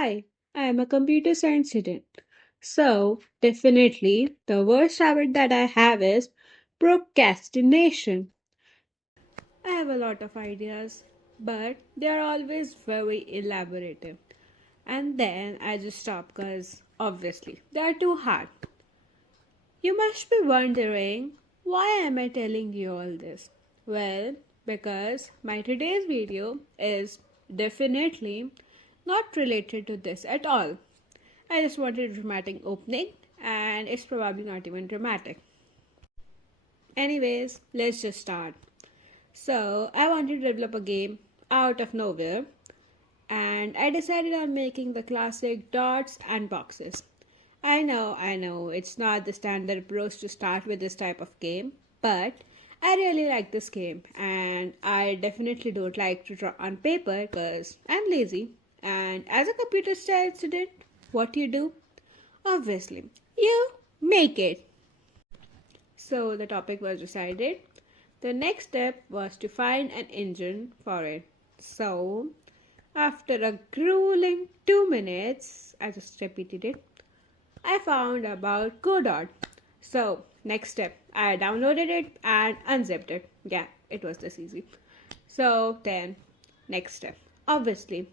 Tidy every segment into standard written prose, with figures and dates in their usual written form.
Hi, I am a computer science student. So, definitely, the worst habit that I have is procrastination. I have a lot of ideas, but they are always very elaborative. And then I just stop because obviously they are too hard. You must be wondering, why am I telling you all this? Well, because my today's video is definitely not related to this at all. I just wanted a dramatic opening, and it's probably not even dramatic. Anyways, let's just start. So, I wanted to develop a game out of nowhere, and I decided on making the classic dots and boxes. I know, it's not the standard approach to start with this type of game, but I really like this game, and I definitely don't like to draw on paper because I'm lazy. And as a computer science student, what do you do? Obviously, you make it. So the topic was decided. The next step was to find an engine for it. So, after a grueling 2 minutes, I just repeated it, I found about Godot. So, next step, I downloaded it and unzipped it. Yeah, it was this easy. So, then, next step. Obviously,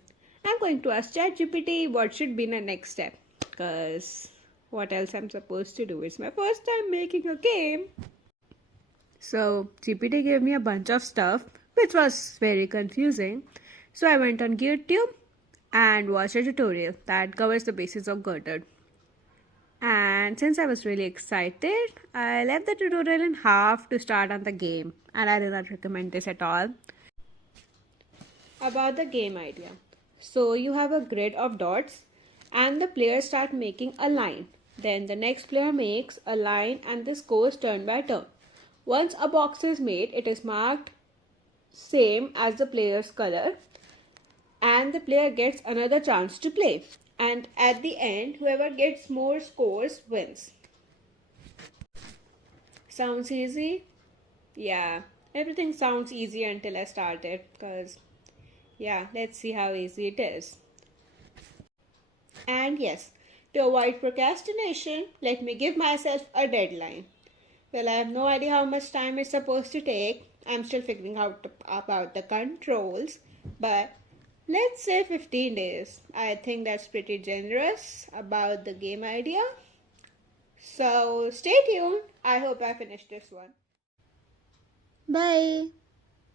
I'm going to ask ChatGPT what should be the next step. Because what else I'm supposed to do? It's my first time making a game. So, GPT gave me a bunch of stuff, which was very confusing. So, I went on YouTube and watched a tutorial that covers the basics of Godot. And since I was really excited, I left the tutorial in half to start on the game, and I do not recommend this at all. About the game idea. So you have a grid of dots and the players start making a line. Then the next player makes a line and this goes turn by turn. Once a box is made, it is marked same as the player's color and the player gets another chance to play. And at the end, whoever gets more scores wins. Sounds easy? Yeah, everything sounds easy until I started because yeah, let's see how easy it is. And yes, to avoid procrastination, let me give myself a deadline. Well, I have no idea how much time it's supposed to take. I'm still figuring out about the controls, but let's say 15 days. I think that's pretty generous about the game idea. So stay tuned. I hope I finish this one. Bye.